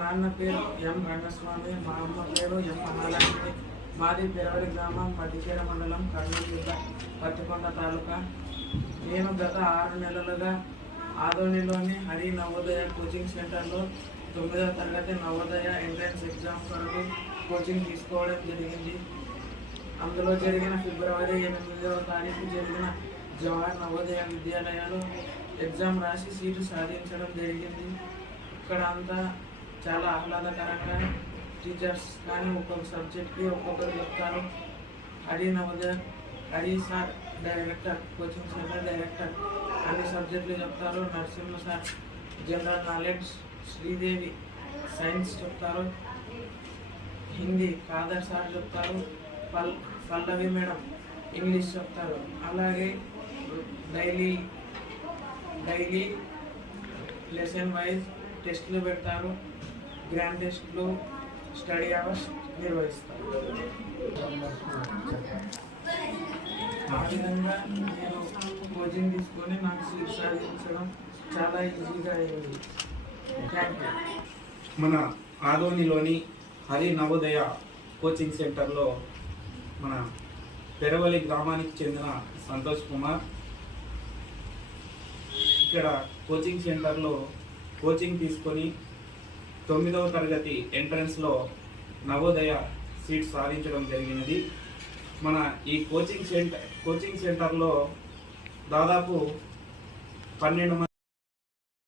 నాన్న పేరు ఎం రంగస్వామి, మా అమ్మ పేరు ఎం మహాలక్ష్మి. మాది పెరవలి గ్రామం, మధ్యకేర మండలం, కర్నూలు జిల్లా, పత్తికొండ తాలూకా. నేను గత 6 నెలలుగా ఆదోనిలోని హరి నవోదయ కోచింగ్ సెంటర్లో 9వ తరగతి నవోదయ ఎంట్రన్స్ ఎగ్జామ్ కొరకు కోచింగ్ తీసుకోవడం జరిగింది. అందులో జరిగిన ఫిబ్రవరి 8వ తారీఖు జరిగిన జవహర్ నవోదయ విద్యాలయాలో ఎగ్జామ్ రాసి సీటు సాధించడం జరిగింది. ఇక్కడ అంతా చాలా ఆహ్లాదకరంగా, టీచర్స్ కానీ ఒక్కొక్క సబ్జెక్ట్కి ఒక్కొక్కరు చెప్తారు. Hari sir director, coaching centre director, అన్ని సబ్జెక్టులు చెప్తారు. Narasimha sir general knowledge, Sridevi science చెప్తారు. హిందీ కాదర్ సార్ చెప్తారు. పల్లవి మేడం ఇంగ్లీష్ చెప్తారు. అలాగే డైలీ లెసన్ వైజ్ టెస్టులు పెడతారు. గ్రాండ్ టెస్టులు, స్టడీ అవర్స్ నిర్వహిస్తారు. ఆ విధంగా నేను కోచింగ్ తీసుకొని నాకు సీట్ సాధించడం చాలా ఈజీగా అయ్యింది. Thank you. మన ఆదోనిలోని హరి నవోదయ కోచింగ్ సెంటర్లో మన పెరవలి గ్రామానికి చెందిన సంతోష్ కుమార్ ఇక్కడ కోచింగ్ సెంటర్లో కోచింగ్ తీసుకొని 9వ తరగతి ఎంట్రన్స్లో నవోదయ సీట్ సాధించడం జరిగినది. మన ఈ కోచింగ్ సెంటర్లో దాదాపు 12 మంది